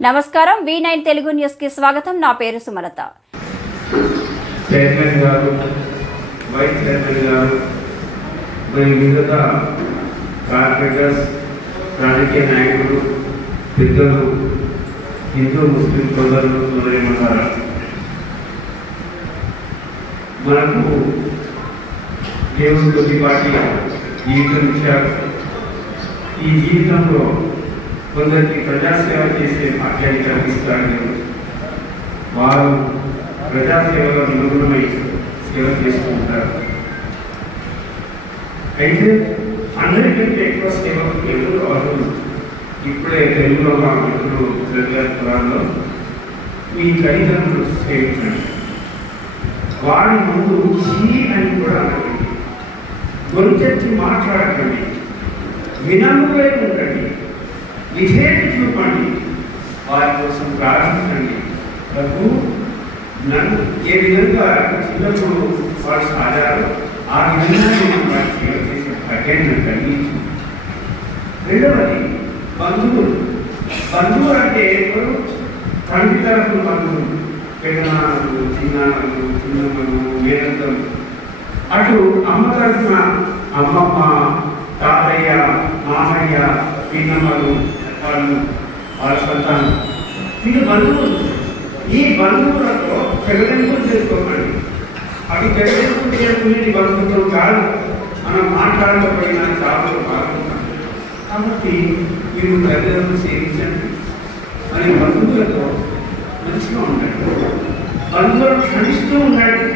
నమస్కారం V9 Telugu news కి స్వాగతం. నా పేరు సుమలత. చైర్మన్ గారు, వైస్ చైర్మన్ గారు, మరియు మిగతా కార్పొరేటర్స్, రాజకీయ నాయకులు, పెద్దలు, హిందూ ముస్లిం సోదరులు సోదరిమణులారా, మనకు దేవుడు కొద్దిపాటి జీవితం ఇచ్చారు. ఈ జీవితంలో కొందరికి ప్రజాసేవ చేసే భాగ్యాన్ని కలిగిస్తాడు. వారు ప్రజాసేవలో నిమగ్నమై సేవ చేసుకుంటారు. అయితే అందరికంటే ఎక్కువ సేవకు ఎవరు అర్హులు? ఇప్పుడే తెలుగులో మా మిత్రులు పురాణంలో మీ తల్లిదండ్రులు సేవించండి, వారి ముందు చీ అని కూడా అనకండి, గొంతెత్తి మాట్లాడకండి, వినమ్రులై ఉండండి, విధేయత చూపండి, వారి కోసం ప్రార్థించండి. ప్రభు నన్ను ఏ విధంగా చిన్నప్పుడు వారు సాగారు ఆ విధంగా నేను వారి సేవ చేసే భాగ్యాన్ని కలిగించు. రెండవది బంధువులు. బంధువులు అంటే ఎవరు? తండ్రి తరఫు బంధువులు, పెద్దనాన్నలు, చిన్నాన్నలు, చిన్నమ్మలు, మేనత్తలు. అటు అమ్మ తరఫున అమ్మమ్మ, తాతయ్య, మామయ్య, పిన్నమ్మలు, వాళ్ళ సంతానం, వీళ్ళు బంధువులు. ఈ బంధువులతో పెద్దెంపులు చేసుకోకండి. అవి పెద్దెంపులు చేసుకునేది బంధుత్వం కాదు. మనం మాట్లాడకపోయినా చాలా బాగుంటాం. కాబట్టి మీరు తల్లిదండ్రులు సేవించండి, మరి బంధువులతో మంచిగా ఉండండి, బంధువులను క్షమిస్తూ ఉండండి.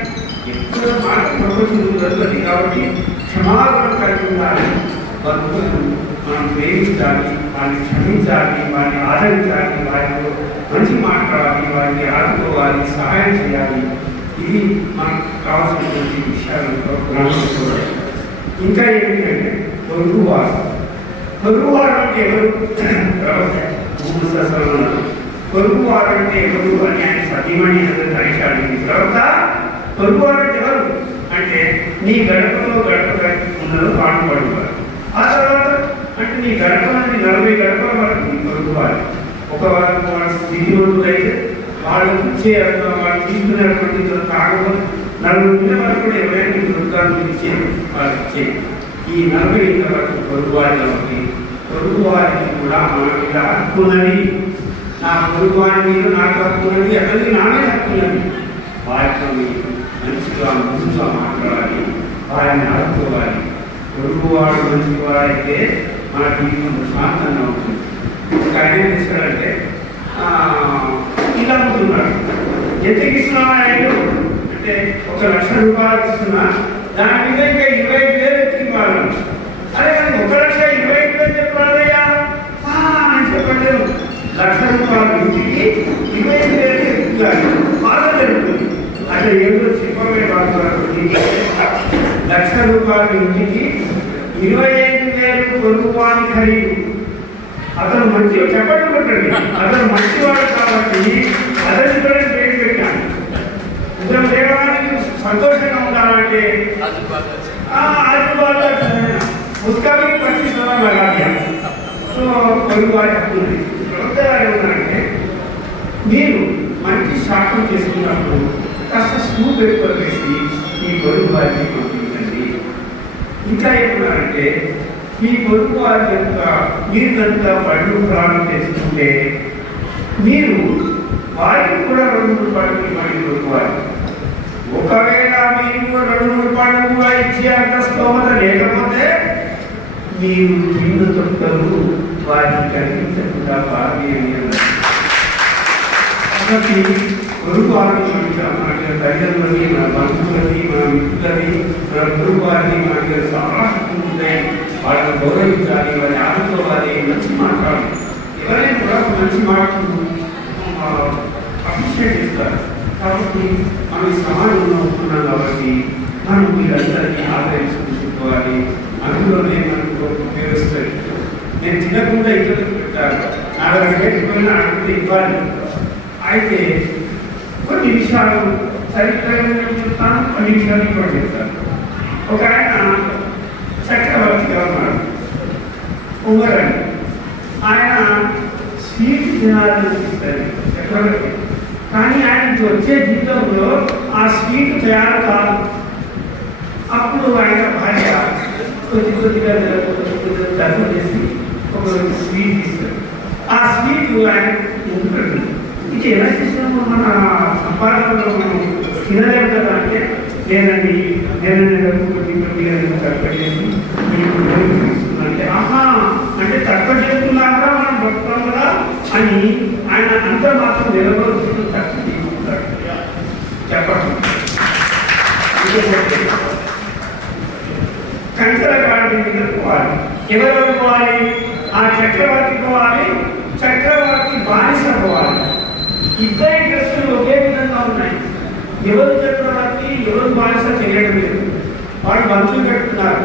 ఎక్కువ మాట ప్రవచనం జరుగుతుంది కాబట్టి క్షమాపణ కలిగి ఉండాలి. బంధువులను మనం ప్రేమించాలి, వారిని క్షమించాలి, వారిని ఆదరించాలి, వారితో మంచి మాట్లాడాలి, వారిని ఆదుకోవాలి, సహాయం చేయాలి. ఇది మనకు కావాల్సినటువంటి విషయాలతో గ్రహించుకోవాలి. ఇంకా ఏమిటంటే పొరుగువారు. పొరుగువారు అంటే ఎవరు? పొరుగువారు అంటే ఎవరు అని ఆయన సతీమణి అందరూ అడిగాడు. ప్రవక్త పొరుగువారు అంటే ఎవరు అంటే నీ గడపలో గడప ఉన్నదో పాటుపడేవారు. ఆ తర్వాత అంటే నీ గడప నుండి 40 గడపల వరకు నీ పొరుగువారు. ఒక వారు వాళ్ళ స్థితివంతులైతే వాళ్ళు ఇచ్చే వాళ్ళు తీసుకునేటువంటి తాగడం 40 వరకు కూడా ఎవరైనా వృత్తాలు ఇచ్చేది వాళ్ళు ఇచ్చేది. ఈ 40 వరకు పొరుగువారి కాబట్టి పొరుగువారికి కూడా మన మీద హక్కున్నది. నా పొరుగువారి మీద నాకు హక్కున్నది, అక్కడికి నా మీద హక్కున్నది. వారితో మంచిగా ముందుగా మాట్లాడాలి, వారిని ఆడుకోవాలి. పొరుగువాడు మంచివారైతే మన జీవితం శాంతంగా ఉంటుంది. ఆయన ఏం చేస్తాడంటే ఇలా అమ్ముతున్నాడు. ఎంతకి ఇస్తున్నావా అంటే 1,00,000 రూపాయలు ఇస్తున్నా, దాని మీద ఇంకా 25,000 ఎత్తికి ఇవ్వాలి. అదే కానీ 1,25,000 చెప్పాలయ్యా అని చెప్పలేదు. 1,00,000 రూపాయలు ఇంటికి 25,000 ఎత్తుకోవాలి, బాగా జరుగుతుంది. అట్లా ఏదో చెప్పమే బాగా 1,00,000 రూపాయలు ఇంటికి 25,000 పొరుగువాని ఖరీదు. అతను మంచి చెప్పండి కొట్టండి, అతను మంచివాడు కాబట్టి అతని కూడా పేరు పెట్టాను. ఇతను దేవానికి సంతోషంగా ఉండాలంటే పుస్తకాలకి 25 లగా. సో పొరుగువారి హక్కులు ఉన్నారంటే మీరు మంచి శాఖం చేసుకున్నప్పుడు కాస్త స్కూప్ ఎక్కువ వేసి ఈ పొరుగువారిని పంపించండి. ఇంకా ఏమన్నారంటే మీ పొరుగు వారి యొక్క మీరు కనుక పళ్ళు ప్రాణం చేసుకుంటే మీరు వారికి కూడా 2-3 పళ్ళు ఇవ్వండి. పొరుగువారు ఒకవేళ మీరు 2-3 పళ్ళు కూడా ఇచ్చే అంత స్తోమత లేకపోతే మీరు తిండు తొక్కలు వారిని కనిపించకుండా పారేయండి అన్నారు. కాబట్టి పొరుగు వారిని మన తల్లిదండ్రులని, మన బంధువులని, మన మిత్రులని, మన పొరుగు వారిని మనకి చాలా హక్కులు ఉంటాయి. వాళ్ళని గౌరవించాలి, వాళ్ళని ఆదుకోవాలి, మంచి మాట్లాడాలి. ఎవరైనా కూడా మంచి మాటలు అప్రిషియేట్ చేస్తారు. కాబట్టి మనం ఈ సమాజంలో ఉంటున్నాం కాబట్టి మనం వీళ్ళందరినీ ఆదరించుకోవాలి. అందులోనే మనకు ఉపయోగిస్తుంది. నేను తినకుండా ఇతరులకు పెట్టాను, 4 గంటలు అడిగితే ఇవ్వాలి. అయితే కొన్ని విషయాలు చరిత్రగా చెప్తాను, కొన్ని విషయాలు కూడా చెప్తాను. ఒక ఆయన చక్రవర్తిగా ఉన్నాడు, ఉంగరండి. ఆయన స్వీట్ తినాలనిపిస్తుంది చక్రవర్తి. కానీ ఆయనకి వచ్చే జీవితంలో ఆ స్వీట్ తయారు కాదు. అప్పుడు ఆయన భార్య కొద్దిగా దర్శనం చేసి ఒక స్వీట్ ఇస్తారు. ఆ స్వీట్ ఆయన ముందు పెడుతుంది. ఇది ఎలా చేసినాము, మన సంపాదనలో మనం తినలేము కదా అంటే, లేదండి కొద్దిగా తక్కువ చేసి అంటే ఆహా అంటే తక్కువ చేసుకున్నా కూడా మనం బతుకుతాం కదా అని ఆయన అంతా మాత్రం నిలబడుతూ తక్కువ చేసుకుంటాడు. చెప్పండి, కంచెల గాడి మీద పోవాలి. ఎవరు పోవాలి? ఆ చక్రవర్తి పోవాలి, చక్రవర్తి బానిస పోవాలి. ఇద్దరి డ్రెస్సులు ఒకే విధంగా ఉన్నాయి. ఎవరు చక్రవర్తి ఎవరు బానిస తెలియడం లేదు. వాళ్ళు బంతులు పెడుతున్నారు.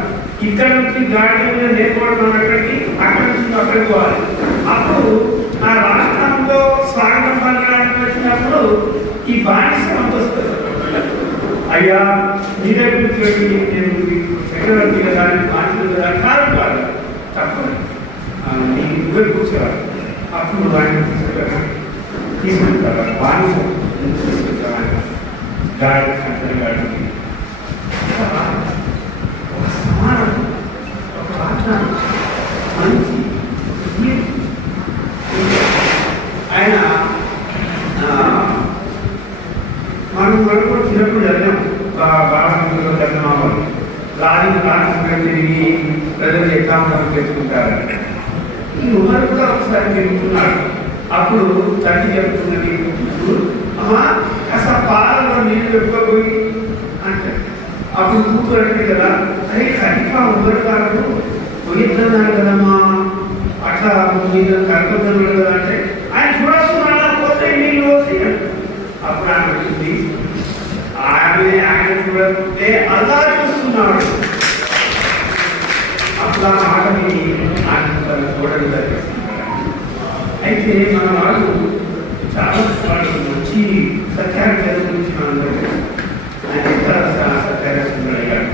ఇక్కడ నుంచి గాడి మీద నేర్చుకోవడం అక్కడికి, అక్కడి నుంచి అక్కడికి పోవాలి. అప్పుడు ఆ రాష్ట్రంలో స్వాగతం పలకడానికి వచ్చినప్పుడు ఈ బానిస వస్తుంది. అయ్యా మీరే గుర్తుపెట్టి నేను చక్రవర్తి కదా బానిసలు కదా కాదు తప్పదు నువ్వే కూర్చోవాలి. అప్పుడు ఆయన తీసుకుంటారు బానిస తీసుకుంటారు గాడి కంటే గాడికి ఒక సమానం ఒక వాగ్దానం మంచి ఆయన మనం కూడా చిన్నప్పుడు చదివాం. బాలసంలో చదివాము. రాజు తిరిగి ప్రజలు ఎగ్జామ్ తెచ్చుకుంటారు. ఈ ఉమర్ కూడా ఒకసారి తిరుగుతున్నాడు. అప్పుడు తల్లి చెప్తున్నది, అమ్మా కాస్త పాలలో నీళ్ళు పెట్టుకోపోయి అంటే అప్పుడు కూతురు అంటే కదా, అరే ఖలీఫా ఉమర్ గారు పోయిద్దన్నారు కదమ్మా, అట్లా మీరు కలపద్దన్నాడు కదా అంటే ఆయన చూడొస్తున్నాడా పోతే నీళ్ళు పోతే. అప్పుడు ఆయన వచ్చింది, ఆయన చూడకుంటే అలా చూస్తున్నాడు. అప్పుడు ఆ మాటని ఆయన చూడడం జరిగింది. అయితే మన వాళ్ళు చాలా మంచి సత్యాగ్రహ గురించి ఆయన ఎంత సత్యాగ్రహించగలిగాడు.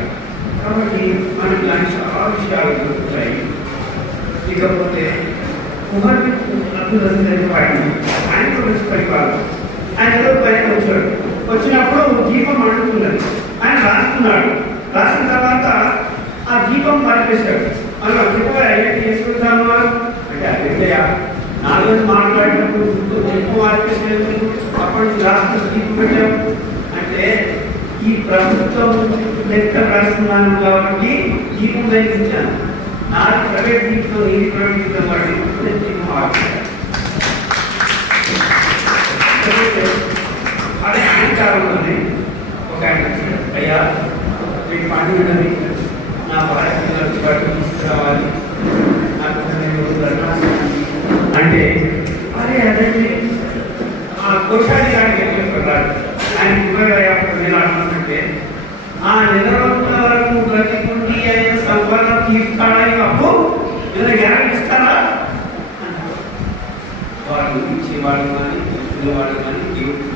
కాబట్టి మనకి ఇలాంటి చాలా విషయాలు దొరుకుతాయి. ఇకపోతే కుమారుడు అభివృద్ధి పాడింది. ఆయన కూడా పరిపాలన. ఆయన పైన వచ్చాడు. వచ్చినప్పుడు దీపం అంటున్నది. ఆయన రాస్తున్నాడు. రాసిన తర్వాత ఆ దీపం మార్చేశాడు. మనం చెప్పారు అయ్యా చేసుకుంటాను అంటే అదే నాలుగు మాట్లాడినప్పుడు దీపం మార్చేసేందుకు అప్పటి నుంచి రాష్ట్ర దీపం పెట్టాము అంటే ఈ ప్రభుత్వం లెక్క రాస్తున్నాను కాబట్టి దీపం వెలిగించాను. నాది ప్రైవేట్ దీపం ఇది ప్రైవేట్ దీపం కాబట్టి నేను దీపం మార్చాను. అదే ఆయన కాలంలోనే ఒక ఆయన అయ్యా మీకు పండుగని నా భార్య బట్టలు తీసుకురావాలి నాకు అంటే అరే అదండి ఆ కోశాది గారికి చెప్పారు. ఆయన 20 నెలలు అంటుంటే ఆ నెలలో వరకు బ్రతికుండి ఆయన సంపాదన తీస్తాడని అప్పు ఏదైనా గ్యారెంటీ ఇస్తారా? వాళ్ళు ఇచ్చేవాళ్ళు కానీ తీసుకునేవాళ్ళు కానీ దేవుడు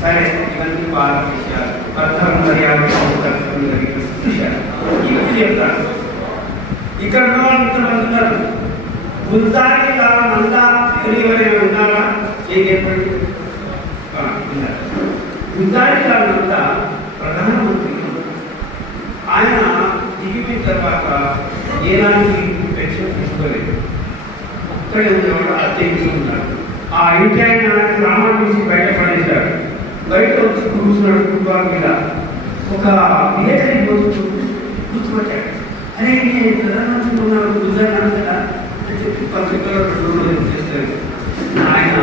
సరే ఇవన్నీ బాగా విషయాలు 1950 సంవత్సరాలు ఇప్పుడు చెప్తారు. ఇక్కడ ఉన్న వాళ్ళు ఇంతమంది ఉన్నారు. గుల్జారి మందా ఎవరైనా ఉన్నారా? ఏం చెప్పండి. గుల్జారి మందా ప్రధానమంత్రి. ఆయన దిగిపోయిన తర్వాత ఏనాటికి పెన్షన్ తీసుకోలేదు. ఒక్కడే ఉన్నవాడు అద్దెకి ఉన్నాడు. ఆ ఇంటి ఆయన సామాన్ తీసి బయటపడేశాడు. బయట వచ్చి కూర్చున్నాడు కుటుంబాల మీద. ఒక విలేకరి కూర్చోబెట్టాడు. అరే నేను ప్రధానమంత్రి ఉన్నాను గుజరాత్ కదా అని చెప్పి పత్రికలో 2 రోజులు చేస్తారు. ఆయన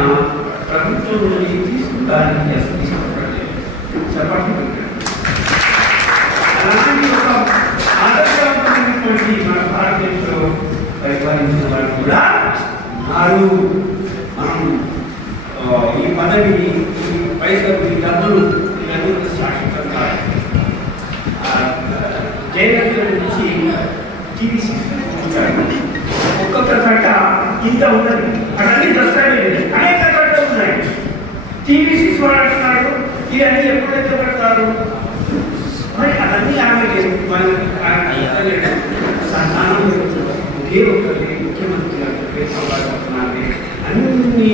ప్రభుత్వం నుంచి తీసుకుంటారని తీసుకోబడ్డాడు. చెప్పండి అలాంటి ఒక ఆదర్శవంతమైనటువంటి మన భారతదేశంలో పరిపాలించిన వారు కూడా ఉన్నారు. మనం ఈ పదవిని ఈ పైసలు ఈ డబ్బులు ఇవన్నీ శాశ్వతంగా జయలలిత నుంచి టీవీసీ ఒక్కొక్క చట్ట ఇంత ఉన్నది. అవన్నీ దస్తావేజీ అనేక చట్టాలు ఉన్నాయి. టీవీసీ వాడుతున్నారు. ఇవన్నీ ఎప్పుడైతే పెడతారు మరి అవన్నీ ఆమె సంతానం ఒకే ఒకటి ముఖ్యమంత్రి సంపాదించుకున్నది అన్ని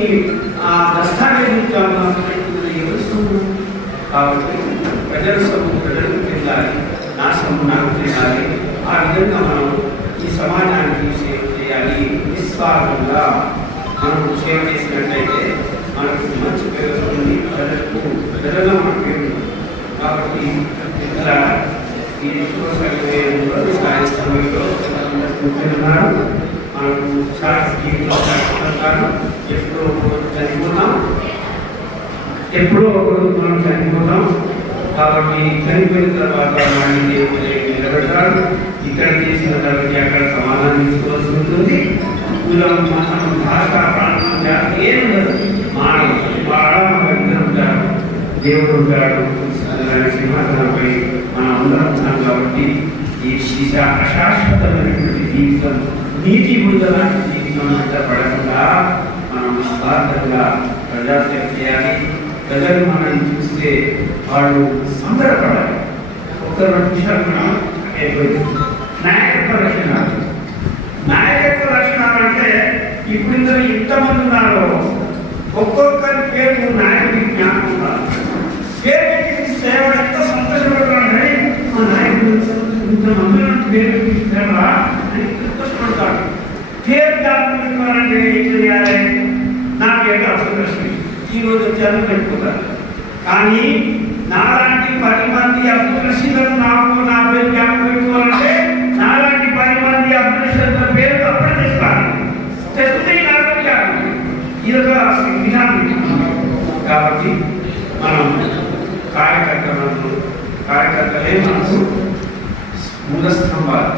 దస్తావేజీలు కాబట్టి ప్రజల సొమ్ము ప్రజలకు చెందాలి, నా సొమ్ము నాకు చెందాలి. ఆ విధంగా మనం ఈ సమాజానికి సేవ చేయాలి. నిస్వార్థంగా మనం సేవ చేసినట్లయితే మనకు మంచి పేరు వస్తుంది, ప్రజల్లో మన పేరు. కాబట్టి ఇక్కడ ఈ సమయంలో మనకు ఎప్పుడో ఒకరోజు మనం చనిపోతాం. కాబట్టి చనిపోయిన తర్వాత మళ్ళీ నిలబెడతారు. ఇక్కడ చేసిన తర్వాత అక్కడ సమాధానం తీసుకోవాల్సి ఉంటుంది. కులం, మతం, భాష, ప్రాంతం, జాతి ఏం ఉండదు. మానవుడు ఉంటారు, దేవుడు ఉంటాడు. సింహాసనంపై మనం అందరం ఉన్నాం. కాబట్టి ఈ అశాశ్వతమైనటువంటి జీవితం, నీతి బుద్ధలాంటి జీవితం పడకుండా మనం స్వార్థంగా ప్రజాసేవ చేయాలి. ప్రజలు మనల్ని చూస్తే వాళ్ళు సంబరపడాలి. ఒక్క 2 నిమిషాలు మనం నాయకత్వ లక్షణాలు. నాయకత్వ లక్షణాలు అంటే ఇప్పుడు ఇందులో ఎంతమంది ఉన్నారో ఒక్కొక్కరి పేరు నాయకుడికి జ్ఞాపకం ఉండాలి. పేరు పెట్టి సేవ ఎంత సంతోషపడతాడు. మా నాయకుడు ఇంతమంది పేరు పెట్టిస్తారా అని సంతోషపడతాడు. పేరు జ్ఞాపకం ఏం చేయాలి? నా పేరు అభివృద్ధి ఈరోజు వచ్చారు పెట్టుకుంటారు. కానీ నాలాంటి 10 మంది అభివృద్ధిలను నాకు నా పేరు జ్ఞాపకం పెట్టుకోవాలంటే నాలాంటి 10 మంది అభివృద్ధి పేరు అప్పుడే తెస్తారు. తెస్తే నాకు ఇది ఒక విధానం. కాబట్టి మనం కార్యకర్తలే మనకు మూల స్తంభాలు.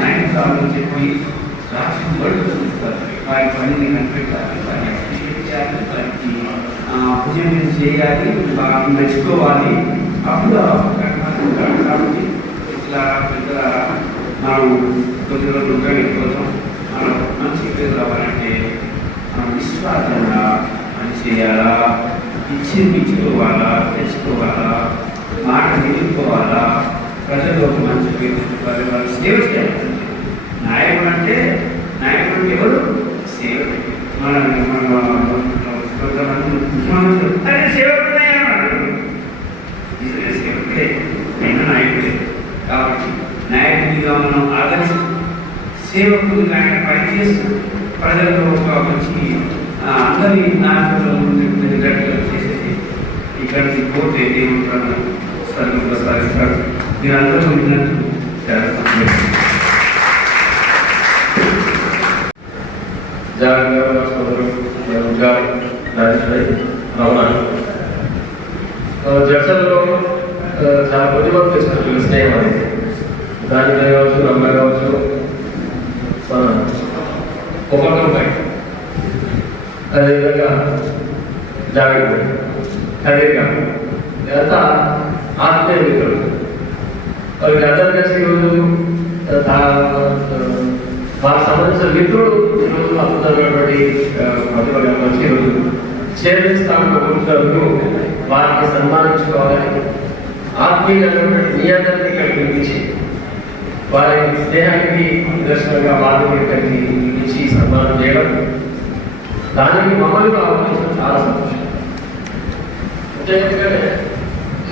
నాయకులు చెప్పి రాష్ట్రం పడుతుంటారు. వారి పనిని కనిపెట్టాలి, వారిని అప్రిషియేట్ చేయాలి, వారికి భుజం చేయాలి, వారిని మెచ్చుకోవాలి. అప్పుడు కాబట్టి ఇట్లా పెద్దలారా మనం కొద్ది రోజులు ఉపయోగించుకోవడం. మనం మంచి పేరు రావాలంటే మనం నిస్వార్థంగా పని చేయాలా, ఇచ్చుకోవాలా, తెచ్చుకోవాలా, మాట నిలుపుకోవాలా, ప్రజలకు మంచి పేరు తెచ్చుకోవాలి, వాళ్ళు సేవ చేయాలి. నాయకుడు అంటే ఎవరు? సేవకుడు. కొంతమంది ముఖ్యమంత్రులు అంటే సేవకుడే అన్నాడు. సేవకుడే అయినా నాయకుడే. కాబట్టి నాయకుడిగా మనం ఆదర్శం సేవకుడు ఆయన పనిచేస్తూ ప్రజల్లో ఒక మంచి అందరి నాయకులు గట్టిగా చేసేసి ఇక్కడికి పోతే దేవుడు సర్వం ప్రసాదిస్తాడు. మీరు అందరూ విన్నట్టు చేస్తాను. జాగ్రత్త సోదరుడు రాజేష్ భాయ్ రమణ జడ్సల్లో చాలా కొద్ది మంది తెచ్చుకుంటారు స్నేహం అనేది. దానిలో కావచ్చు, రమ్మ కావచ్చు, మన ఉపకం భాయ్, అదేవిధంగా జావేద్ భాయ్, ఖదీర్ ఖాన్, ఇదంతా ఆత్మీయ మిత్రులు. వాళ్ళకి అందరు కలిసి ఈరోజు వారికి సంబంధించిన మిత్రుడు ఈరోజు అద్భుతమైనటువంటి ప్రతిభ వచ్చి ఈరోజు చైర్మన్ స్థానంలో కూర్చున్నందుకు వారిని సన్మానించుకోవాలని ఆత్మీయమైనటువంటి మీ అందరినీ ఇక్కడికి పిలిపించి వారి స్నేహానికి నిదర్శనంగా వారిని ఇక్కడికి పిలిపించి సన్మానం చేయడం, దానికి మమ్మల్ని ఆలోచించడం చాలా సంతోషం. ఎందుకంటే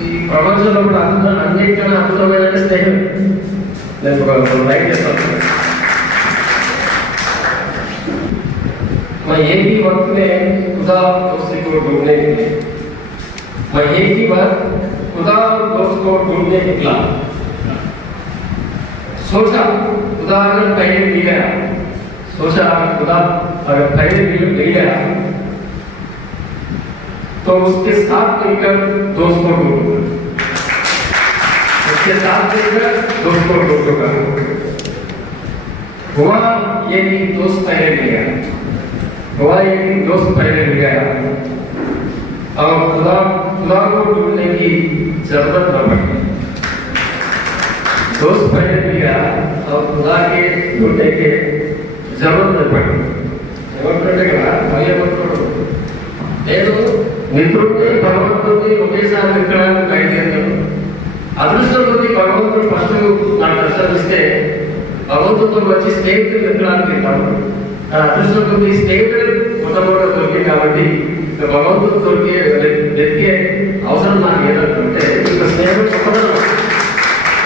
ఈ ప్రపంచంలో కూడా అన్నిటికన్నా అద్భుతమైన స్నేహం. నేను ఒక లైక్ చేస్తాను. मैं एक ही वक्त में खुदा दोस्त को ढूंढने निकले। मैं एक ही बार खुदा दोस्त को ढूंढने निकला। सोचा खुदा अगर पहले मिल गया, तो उसके साथ मिलकर दोस्त को ढूंढूंगा, हुआ ये भी दोस्त पहले मिल गया, और खुदा को ढूंढने की जरूरत न पड़ी। दोस्त पहले मिल गया और खुदा के ढूंढने की जरूरत न पड़ी। నేను మిత్రుడిని భగవంతుడిని ఒకేసారి విక్కడానికి బయలుదేరాను. అదృష్టం కొద్ది భగవంతుడు ఫస్ట్ నాకు దర్శనం ఇస్తే భగవంతుడితో వచ్చి స్నేహితులు వెతకడానికి వెళ్తాను. అదృష్టం కొద్ది స్నేహితుడు మొట్టమొదటి దొరికింది కాబట్టి ఇంకా భగవంతుడు వెతికే అవసరం నాకు ఏదంటే ఇంకా స్నేహితుడు చెప్పడం.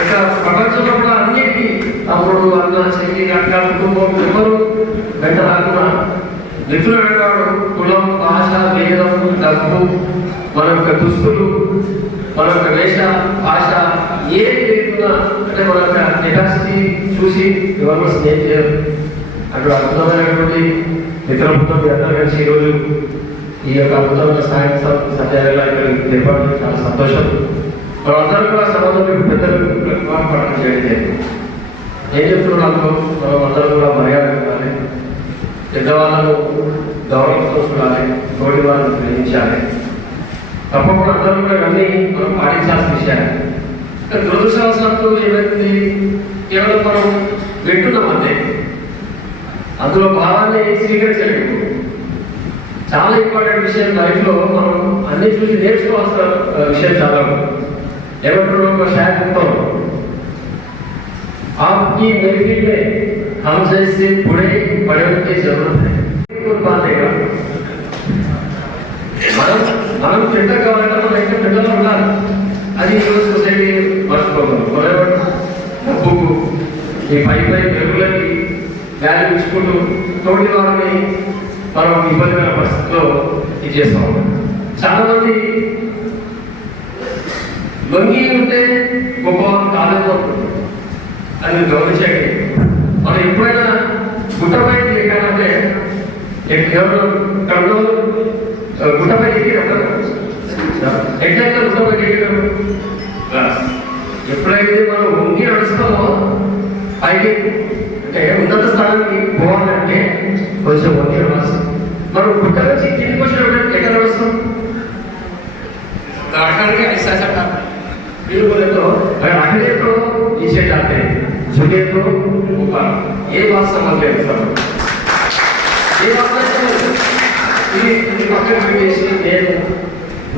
ఇక ప్రపంచంలో కూడా అన్నిటికీ తమ్ముడు అన్న చెల్లి అక్క కుటుంబం ఎవరు వెంట రాకుండా మిత్రులు వెంటాడు కులం భాష భేదం డబ్బు మన యొక్క దుస్తులు మన యొక్క వేష భాష ఏది లేకుండా అంటే మన యొక్క కెపాసిటీ చూసి ఎవరు స్నేహం చేయరు. అక్కడ అద్భుతమైనటువంటి మిత్రబృందం అందరూ కలిసి ఈరోజు ఈ యొక్క అద్భుతమైన సాయంత్రం సంధ్యావేళ ఇక్కడ ఏర్పాటు చాలా సంతోషం. మనందరం కూడా సమాజంలో పెద్దలు పాఠం చేయడం ఏం చెప్తున్నాను. మనం అందరం కూడా మర్యాద ఇవ్వాలి, పెద్దవాళ్ళను గౌరవించుతూ చూడాలి, తోటి వాళ్ళని ప్రేమించాలి. తప్పకుండా అందరం కూడా ఇవన్నీ మనం పాటించాల్సిన విషయాలు. దురదృష్టవశాత్తు ఏమైంది, కేవలం మనం వింటున్నాం అంతే, అందులో భావాన్ని స్వీకరించలేదు. చాలా ఇంపార్టెంట్ విషయం లైఫ్లో మనం అన్ని చూసి నేర్చుకోవాల్సిన విషయం చాలా ఉంది. ఏమంటున్నాం ఒక షాయర్ చెప్తాం, आपकी महफिल में हम जैसे बड़े बड़े की जरूरत है. మనం పెద్ద కావాలంటే మనం ఇంకా పెద్దలో ఉండాలి. అది ఈరోజు సొసైటీ మర్చిపోతాం. డబ్బుకు ఈ పై పెరుగులకి వాల్యూ ఇచ్చుకుంటూ తోటి వారిని మనం ఇబ్బందికర పరిస్థితిలో ఇది చేస్తాం. చాలా మంది లొంగి ఉంటే గొప్పవాళ్ళు కాలేమో అని గమనించండి. మనం ఎప్పుడైనా గుట్టపైకి ఎక్కాలంటే ఎవరు గుట్టపైకి ఎక్కినప్పుడు ఎట్లయితే గుట్టపైకి ఎక్కినాము, ఎప్పుడైతే మనం వంగి నడుస్తామో పైకి అంటే ఉన్నత స్థానానికి పోవాలంటే కొంచెం వంగి నడుస్తాం. మనం గుట్ట నుంచి కిందికి వచ్చినప్పుడు ఎక్కడ నడుస్తాం, అక్కడికి ఐసా మీరు बोले अगले तो नीचे जाते हैं, झुके तो ऊपर. ये बात समझ गए सब, ये बात ఇది పక్కన పెట్టేసి నేను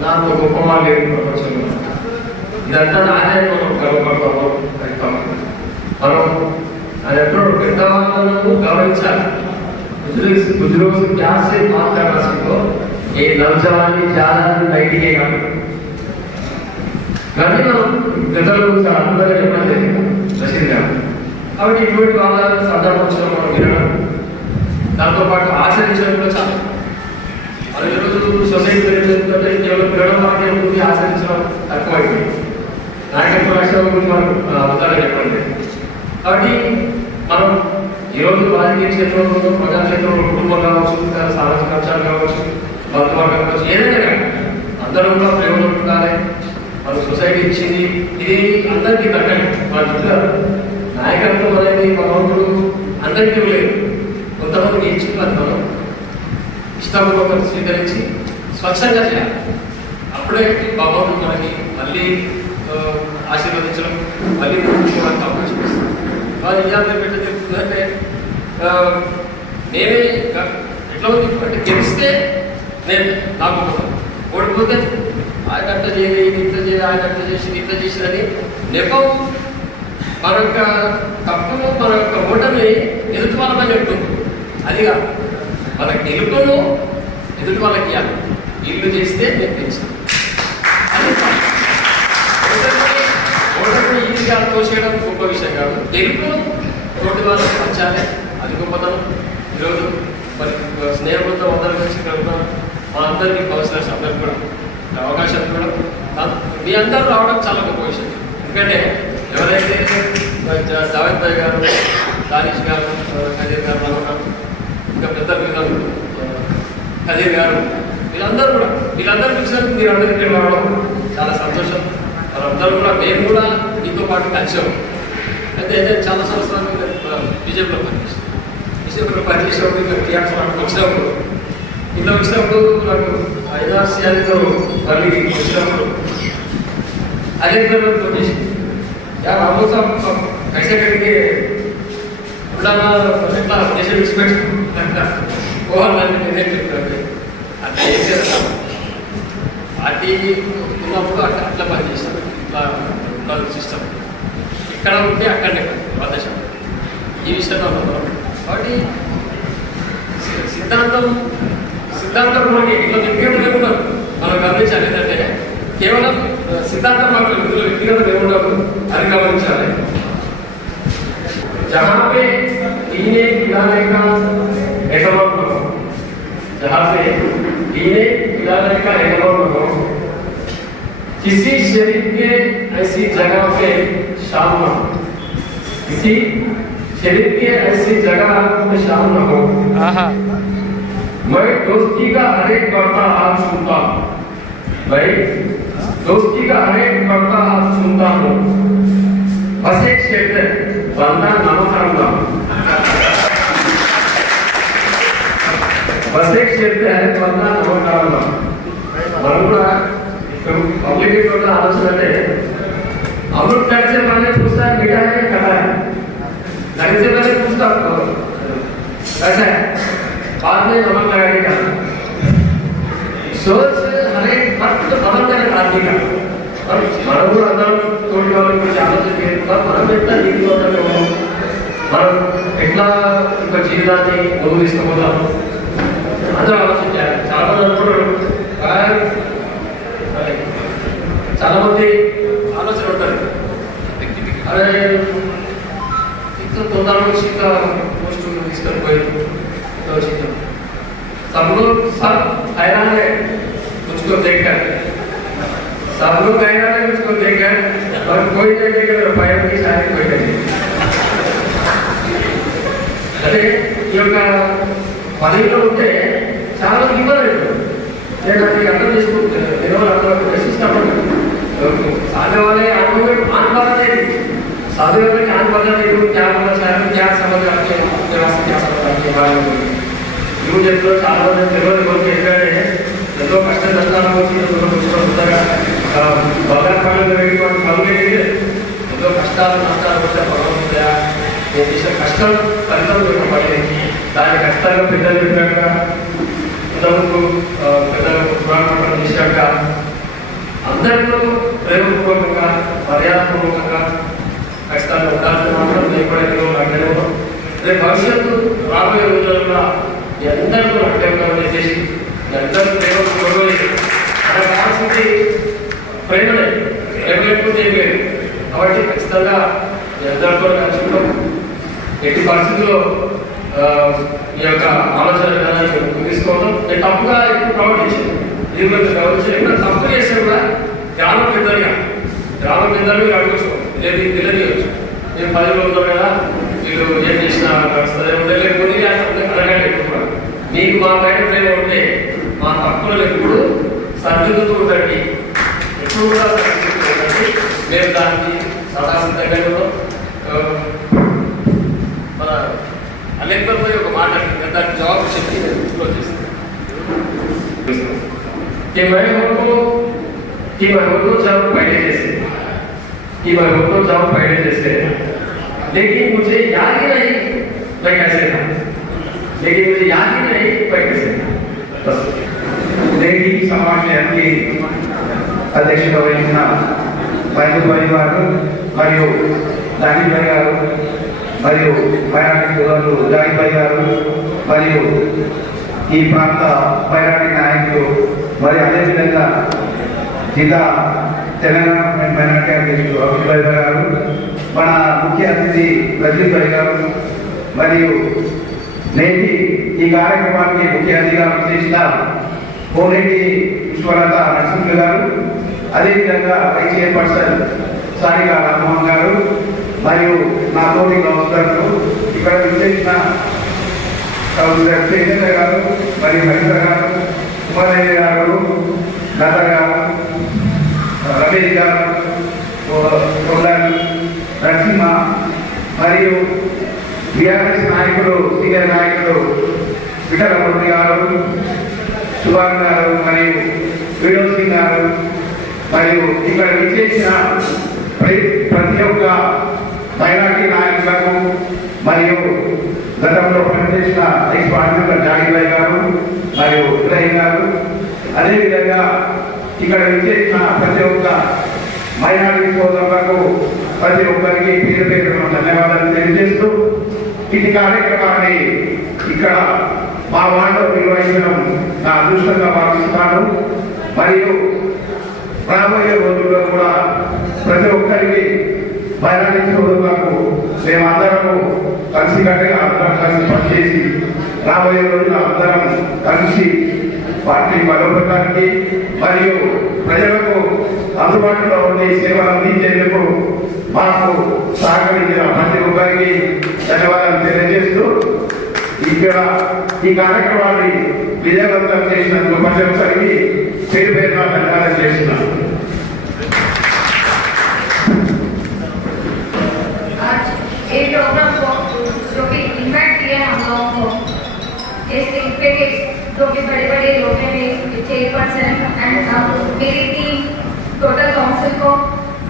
నాకు గొప్ప వాళ్ళు ప్రపంచంలో ఇదంతా నాదే మనం గర్వపడతాము పెడతాము. మనం అది ఎప్పుడు పెద్దవాళ్ళను గౌరవించాలి. बुजुर्ग से प्यार से बात करना सीखो. ये नौजवानी ज्यादा बैठिए కానీ మనం పెద్దలు అందరూ చెప్పడం జరిగింది రషీద్గా. కాబట్టి ఇటువంటి వాళ్ళ సందర్భంలో మనం వినడం, దాంతోపాటు ఆచరించడం కూడా చాలా. మనం ఈరోజు సొసైటీలో ఏం జరుగుతుందంటే కేవలం వినడం వరకే ఉంటుంది, ఆచరించడం తక్కువైపోయింది. నాయకత్వ లక్షణం గురించి మనకు ఉదాహరణ చెప్పండి. కాబట్టి మనం ఈరోజు రాజకీయ క్షేత్రంలో ప్రజాక్షేత్రంలో కుటుంబం కావచ్చు, సామాజిక అంశాలు కావచ్చు, బంధువర్గం కావచ్చు, ఏదైనా కానీ అందరూ కూడా ప్రేమలో ఉండాలి. మన సొసైటీ ఇచ్చింది ఇది అందరికీ దక్కని. మన జిల్లా నాయకత్వం అనేది భగవంతుడు అందరికీ లేదు, కొంతమందికి ఇచ్చింది. అది మనం ఇష్టపూర్వకంగా స్వీకరించి స్వచ్ఛంగా చేయాలి. అప్పుడే భగవంతుడు మనకి మళ్ళీ ఆశీర్వదించడం, మళ్ళీ ముందుకోవడానికి అవకాశం ఇస్తుంది. వాళ్ళు ఇజాబ్ పెట్టి చెప్తుందంటే నేనే ఎట్లా ఉంది అంటే గెలిస్తే నేను నాకు ఓడిపోతే ఆయన అట్ట చేయలేదు, ఇంత చేయలేదు, ఆయన అట్ట చేసింది, ఇంత చేసిందని నెపం మన యొక్క తప్పును మన యొక్క ఓటమి ఎదుటి వాళ్ళని చెప్తుంది. అదిగా మన గెలుపును ఎదుటి వాళ్ళకి ఇవ్వాలి. ఇల్లు చేస్తే నేర్పించాలి. అది ఓటమిని ఈజీగా తోసేయడం గొప్ప విషయం కాదు, గెలుపును తోటి వాళ్ళకి పంచాలి. అది గొప్పతనం. ఈరోజు మరి స్నేహితులతో అందరూ కలిసి కలుగుతాం. మా అందరికీ కౌన్సిలర్స్ అందరికీ కూడా అవకాశం కూడా మీ అందరూ రావడం చాలా గొప్ప విషయం. ఎందుకంటే ఎవరైతే జావేద్ భాయ్ గారు, దానిష్ గారు, ఖదీర్ గారు, మనం ఇంకా పెద్ద పిల్లలు ఖదీర్ గారు, వీళ్ళందరూ పిలిచినందుకు మీరు అందరూ ఇక్కడ రావడం చాలా సంతోషం. వాళ్ళందరూ కూడా మేము కూడా మీతో పాటు కలిసాము. అయితే చాలా సంవత్సరాలు బీజేపీలో పనిచేసినప్పుడు ఇంకా టీఆర్ఎస్ పార్టీకి వచ్చినప్పుడు ఇంట్లో వచ్చినప్పుడు నాకు ఐదార్సీఆర్తో మళ్ళీ వచ్చినప్పుడు అదే పేరు ఫోన్ చేసి రాము సాబ్ కైసే కడిగి ఉండాలా ఎట్లా దేశం విడిచిపెట్టి పోవాలని నేనే చెప్తాను. అట్లా ఏం చేస్తాను, పార్టీ ఉన్నప్పుడు అట్లా పనిచేస్తాను. ఇట్లా వాళ్ళ సిస్టమ్. ఇక్కడ ఉంటే అక్కడనే ప్రదేశం ఈ విషయంలో ఉన్నాం. కాబట్టి సిద్ధాంతం మనకి ఇట్లా వ్యక్తిగతం ఏముండదు. మనం గమనించాలి ఏంటంటే కేవలం సిద్ధాంతం మాత్రం ఇందులో వ్యక్తిగతం ఏముండదు అది గమనించాలి. जहाँ पे पीने पिलाने का एहतमाम करो, जहाँ पे पीने पिलाने का एहतमाम करो, किसी शरीर के ऐसी जगह पे शाम न हो, किसी शरीर के ऐसी जगह पे शाम न हो। मैं दोस्ती का हर एक बढ़ता हाथ सुनता हूँ, मैं दोस्ती का हर एक बढ़ता हाथ सुनता हूँ। बस एक शब्द बंदा नामकरणा, बस एक शब्द है बंदा नामकरणा. మనం కూడా पब्लिक की आलोचना है अमृत खाने से पहले पूछता है मीठा है खट्टा है, खाने से पहले पूछता कैसा है, बाद में नमक लगाने का सोच हर एक वक्त बदल जाने आदमी का. మనం కూడా అందరం తోటి వాళ్ళ గురించి ఆలోచన చేస్తాం. మనం ఎట్లా జీవితంలో మనం ఎట్లా ఒక జీవితాన్ని ముందు తీసుకుపోతాం అందరూ ఆలోచించాలి. చాలా మంది అనుకుంటారు, చాలా మంది ఆలోచన ఉంటారు, అరే ఇంత తొందరగా ఇంత పోస్ట్ తీసుకొని పోయి सब लोग सब हैरान है मुझको देखकर, सब लोग हैरान है मुझको देखकर और कोई नहीं देखकर पैर की शायद कोई नहीं. अरे ఈ యొక్క పనిలో ఉంటే చాలా ఇబ్బంది అవుతుంది. నేను అది అర్థం చేసుకుంటాను. నేను అర్థం ప్రశ్నిస్తాను साधे वाले आपको आन बता दे, साधे वाले आन बता दे क्या बोला शायद क्या समझ आपके वास्ते क्या समझ आपके बारे में यूँ जब तो చాలా మంది తెలియదు కొరకు ఎందుకంటే ఎంతో కష్ట నష్టాలు వచ్చి కొత్తగా భగవత్పాలను పెట్టుకొని పనులు ఎంతో కష్టాలు నష్టాలు వస్తే భగవంతుడా నేను చేసిన కష్టం ఫలితం పెట్టబడింది. దాని కష్టాలు పెద్దలు చెప్పాక పిల్లలకు పెద్దలకు పురాణం చేశాక అందరిలో ప్రేమపూర్వకంగా మర్యాదపూర్వకంగా కష్టాలు ఉండాల్సిన మాత్రం ఎప్పుడైతే అడ్డేమో రేపు భవిష్యత్తు రాబోయే రోజుల్లో ఎందరికీ అడ్డంగా చేసి ఎందరూ ప్రేమపూర్వకం అక్కడ కావాల్సింది ప్రేమలే, ప్రేమ లేకపోతే ఏం లేదు. కాబట్టి ఖచ్చితంగా ఎందరితో కలిసి ఎట్టి పరిస్థితుల్లో ఈ యొక్క ఆలోచన విధానాన్ని తీసుకోవడం నేను తప్పుగా ఎక్కువ ప్రవర్తించాను. దీనిలో గౌరవించాను. ఎప్పుడైనా తప్పు చేస్తే కూడా గ్రామ పెద్దలు అడుగుతాం లేదు తెలియదు. మేము 10 రోజులు కదా వీళ్ళు ఏం చేసినా లేకపోతే అడగండి. ఎక్కువ మీకు మా బయట ప్రేమ ఉంటే మా తప్పులు ఎప్పుడు సర్దుతూ ఉండండి, ఎప్పుడు కూడా సర్దుతూ మేము దానికి సదా సిద్ధంగా మన అలెక్బర్పై ఒక మాట దానికి జవాబు చెప్పి క్లోజ్ చేస్తాను. कि मैं उनको जाऊँ पहले जैसे, लेकिन मुझे याद ही नहीं मैं कैसे था, बस. నేటి సమావేశానికి అధ్యక్షత వహించిన మైదుబాయి గారు మరియు దానిబాయి గారు మరియు మైనార్టీ సోదరులు జాయిబాయి గారు మరియు ఈ ప్రాంత మైనార్టీ నాయకులు మరి అదేవిధంగా జిల్లా తెలంగాణ మైనార్టీ అధ్యక్షుడు అభిబాయి గారు, మన ముఖ్య అతిథి రజీద్ భాయ్ గారు మరియు నేటి ఈ కార్యక్రమానికి ముఖ్య అతిథిగా చేసిన కోనేటి విశ్వనాథ నరసింహ గారు, అదేవిధంగా వైస్ చైర్పర్సన్ సారిగా రామ్మోహన్ గారు మరియు నా తోటి కౌన్సిలర్లు, ఇక్కడ విచ్చేసిన కౌన్సిలర్ చైతన్య గారు మరియు హరిత గారు, కుమారయ్య గారు, లత గారు, రమేష్ గారు, నరసింహ మరియు టీఆర్ఎస్ నాయకులు సీనియర్ నాయకులు విఠలమూర్తి గారు, సుభాన్ గారు మరియు వినోద్ సింగ్ గారు మరియు ఇక్కడ విచ్చేసిన ప్రతి ఒక్క మైనార్టీ నాయకులకు మరియు గతంలో పనిచేసిన ఎక్స్ పార్టీ జాగిబాయ్ గారు మరియు ఇబ్రాహిం గారు, అదేవిధంగా ఇక్కడ విచ్చేసిన ప్రతి ఒక్క మైనార్టీ సోదరులకు ప్రతి ఒక్కరికి పేరు పేరు ధన్యవాదాలు తెలియజేస్తూ ఇది కార్యక్రమాన్ని ఇక్కడ మా వార్డులో నిర్వహించడం నా అదృష్టంగా భావిస్తున్నాను. మరియు రాబోయే రోజుల్లో కూడా ప్రతి ఒక్కరికి బహిరంగ చదువులకు మేమందరము కలిసికట్టుగా అందరం కలిసి పనిచేసి రాబోయే రోజుల్లో అందరం కలిసి పార్టీ బలోపేతానికి మరియు ప్రజలకు అందుబాటులో ఉండే సేవలు అందించేందుకు మాకు సహకరించిన ప్రతి ఒక్కరికి ధన్యవాదాలు తెలియజేస్తూ ఇక్కడ ఈ కార్యక్రమాన్ని విజయవంతం చేసినందుకు ప్రతి ఒక్కరికి పేరు పేరున ధన్యవాదాలు చేస్తున్నాను. ये प्रोग्राम को जो कि इन्वाइट किया हम लोगों को इस दिन पे जो कि बड़े बड़े लोग हैं चेयरपर्सन एंड मेरी टीम टोटल काउंसिल को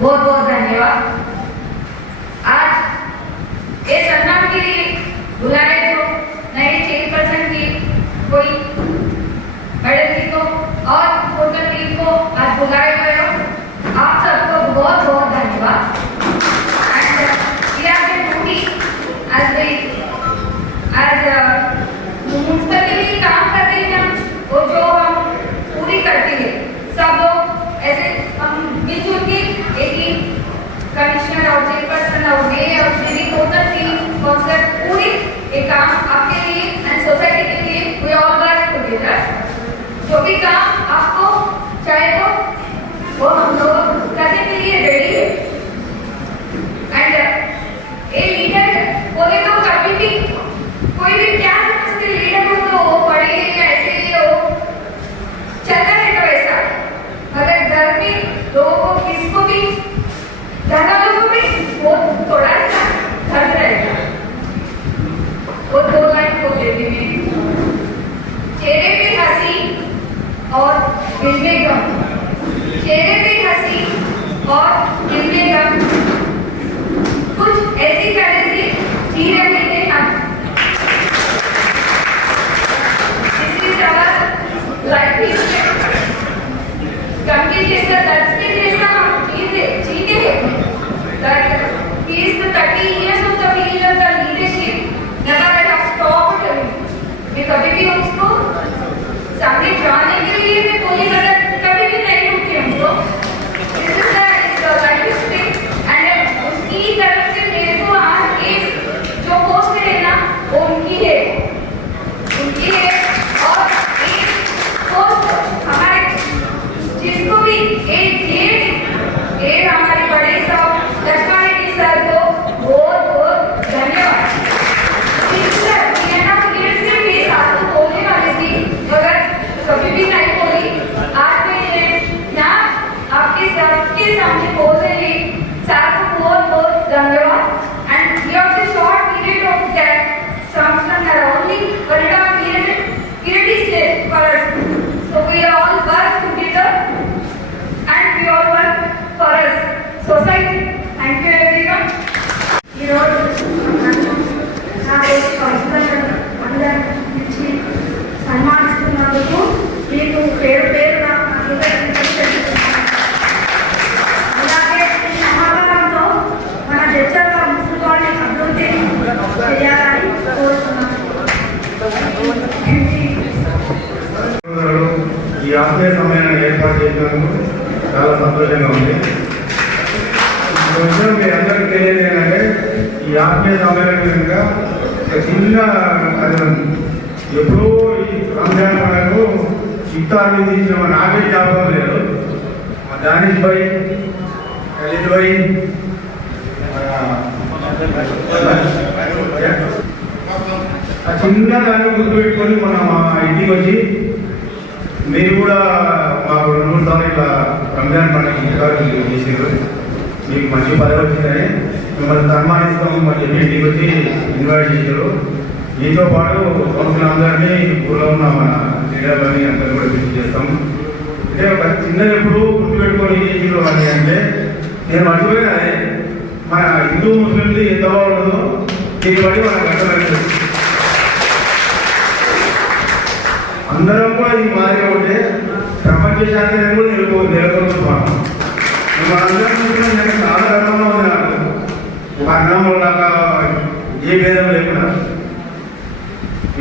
बहुत बहुत धन्यवाद। आज ये सम्मान के लिए बुलाए जो नए चेयरपर्सन की कोई मैडम जी को और टोटल टीम को आज बुलाए गए हो, आप सबको बहुत बहुत धन्यवाद। म्यूनसिपल के लिए काम कर रहे हैं वो जो हम पूरी करते हैं सब लोग ऐसे हम मिलजुल के एक ही कमिश्नर और चेयरपर्सन और मैं और मेरी टोटल टीम काउंसलर पूरी एक काम आपके लिए एंड सोसाइटी के लिए वी ऑल वर्क टुगेदर। जो भी काम आपको चाहे वो हम लोग करने के लिए रेडी है। एंड ये लीडर बोले तो कभी भी कोई भी क्या समझते लीडर को तो वो पढ़े या ऐसे ही हो चलता रहता वैसा, मगर घर में लोगों को किसको भी ज्यादा लोगों में वो थोड़ा सा दर्द रहेगा। वो दो लाइन बोल देती मैं, चेहरे पे हंसी और दिल में गम, चेहरे पे हंसी और दिल में गम, कुछ ऐसी तरह से जी रहे थे हम। This is our life history. गम के जैसा दर्द के जैसा हम जीते हैं। That he is the 30 years of the field of the leadership. Never I have stopped him. मैं कभी भी उसको सामने जाने के लिए मैं बोली कभी भी नहीं रुकी हमको। This is the life history. And उसकी तरफ से मेरे को आज एक जो पोस्ट है ना वो उनकी है और एक पोस्ट हमारे जिसको भी एक हमारे बड़े साहब लक्ष्मण रेड्डी सर को बहुत बहुत धन्यवाद। बोलने वाली थी मगर कभी भी नहीं बोली, आज मैं ना आपके सबके सामने बोल रही सर को बहुत बहुत धन्यवाद। And we have the short period of that function are only but it is there for us, so we all work together and we all work for us society. Thank you everyone. ఈ రోజు నా councillor అందరికీ సన్మానిస్తున్నందుకు మీకు పేరు పేరున అలాగే ఈ సమాధానంతో మన జడ్జర్ల మున్సిపాలిటీ అభివృద్ధి చేయాలని కోరుతున్నాను. ఈ ఆత్మీయ సమ్మేళనం ఏర్పాటు చేసినందుకు చాలా సంతోషంగా ఉంది. కొంచెం మీ అందరికీ తెలియదు ఏంటంటే ఈ ఆత్మీయ సమ్మేళనం కనుక చిన్న ఎప్పుడూ ఈ రంజాన్ మనకు ఇఫ్తార్ తీసిన నాకే జ్ఞాపకం లేదు. దానిష్ భాయ్, ఖలీద్ భాయ్, ఆ చిన్న దాన్ని గుర్తుపెట్టుకొని మన మా ఇంటికి వచ్చి మీరు కూడా మాకు 2-3 సార్లు ఇట్లా రంజాన్ పండుగ ఇంటికారు చేసారు, మీకు మంచి పదవి వచ్చిందని మిమ్మల్ని సన్మానిస్తాము అని చెప్పి ఇంటికి వచ్చి ఇన్వైట్ చేశారు. మీతో పాటు కౌన్సిల్ అందరినీ ఊళ్ళో ఉన్న మన లీడర్లని అందరూ కూడా విజిట్ చేస్తాం. అంటే ఒక చిన్నప్పుడు గుర్తుపెట్టుకొని చేసారు అని అంటే నేను మర్చిపోయినా మన హిందూ ముస్లింలు ఎంత బాగుంటుందో దీన్ని బట్టి మనకు అర్థమైంది. అందరం కూడా ఈ మాదిరిగా ఉంటే ప్రపంచ శాంతిని కూడా నెలకొల్పుతున్నాం. మనందరం చూస్తున్నాం, నాకు చాలా గర్వంగా ఉంది. నాకు ఒక అన్నంలో దాకా ఏ భేదం లేకుండా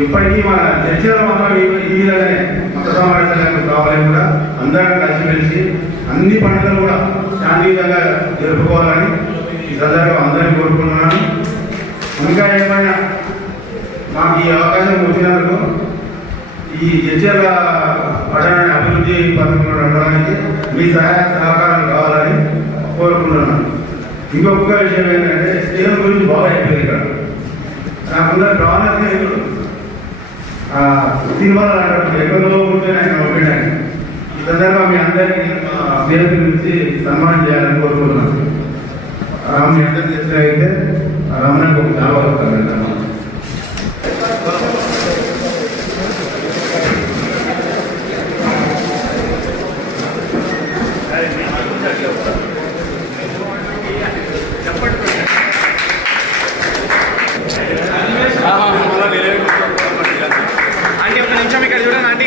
ఇప్పటికీ మన చర్చలో మాత్రం ఈ విధంగానే మత సమావేశాలకు కావాలని కూడా అందరం కలిసిమెలిసి అన్ని పండుగలు కూడా శాంతియుతంగా జరుపుకోవాలని ఈ సందర్భంగా అందరినీ కోరుకుంటున్నాను. ఇంకా ఏమైనా మాకు ఈ అవకాశం వచ్చినందుకు ఈ చర్చల పట్టణాన్ని అభివృద్ధి పథకంలో నడవడానికి మీ సహాయ సహకారాలు కావాలని కోరుకుంటున్నాను. ఇంకొక విషయం ఏంటంటే స్నేహం గురించి బాగా అయిపోయింది. ఇక్కడ నాకున్న డ్రాన్ స్నేహితుడు సినిమాలు అంటారు, ఎక్కడో కూర్చొని ఆయన ఒప్పించండి. ఈ సందర్భంగా మీ అందరికీ స్నేహితుల గురించి సన్మానం చేయాలని కోరుకుంటున్నాను. మీ అందరికీ తెలిసినైతే రమణకు ఒక చాలా వస్తాను. ఆంటీ ఒక నిమిషం ఇక్కడ చూడండి. ఆంటీ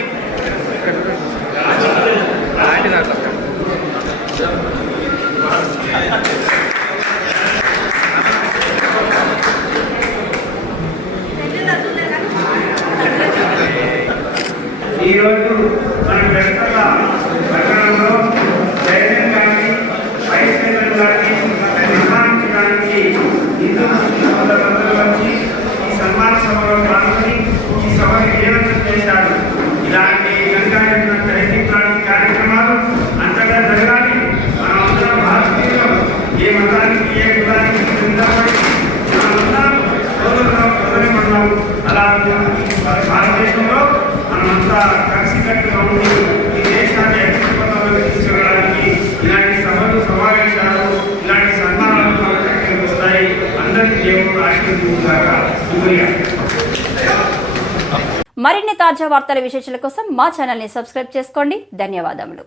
ఆంటీ నాకు ఈరోజు మన వ్యక్తుల పట్టణంలో జగన్ గారిని వైస్ ప్రెసిడెంట్ గారిని సన్మానించడానికి హిందూ సోదరులందరూ వచ్చి ఈ సన్మాన సభలో పాల్గొని ఈ సభను విజయవంతం చేశారు. ఇలాంటి కార్యక్రమాలు అంతగా జరగాలి. మనమందరం భారతీయులు, ఏ మతానికి ఏ కులానికి చెందబడి మనమందరం సోదరులం. అలా భారతదేశంలో మనమంతా కలిసికట్టుగా ఉండి ఈ దేశాన్ని అత్యున్నతంగా తీసుకెళ్ళడానికి ఇలాంటి సభలు సమావేశాలు ఇలాంటి సన్మానాలు మనకు వస్తాయి. అందరికీ దేవుడు ఆశీర్వదించుగాక. శుక్రియా. మరిన్ని తాజా వార్తల విశేషాల కోసం మా ఛానల్ని సబ్స్క్రైబ్ చేసుకోండి. ధన్యవాదములు.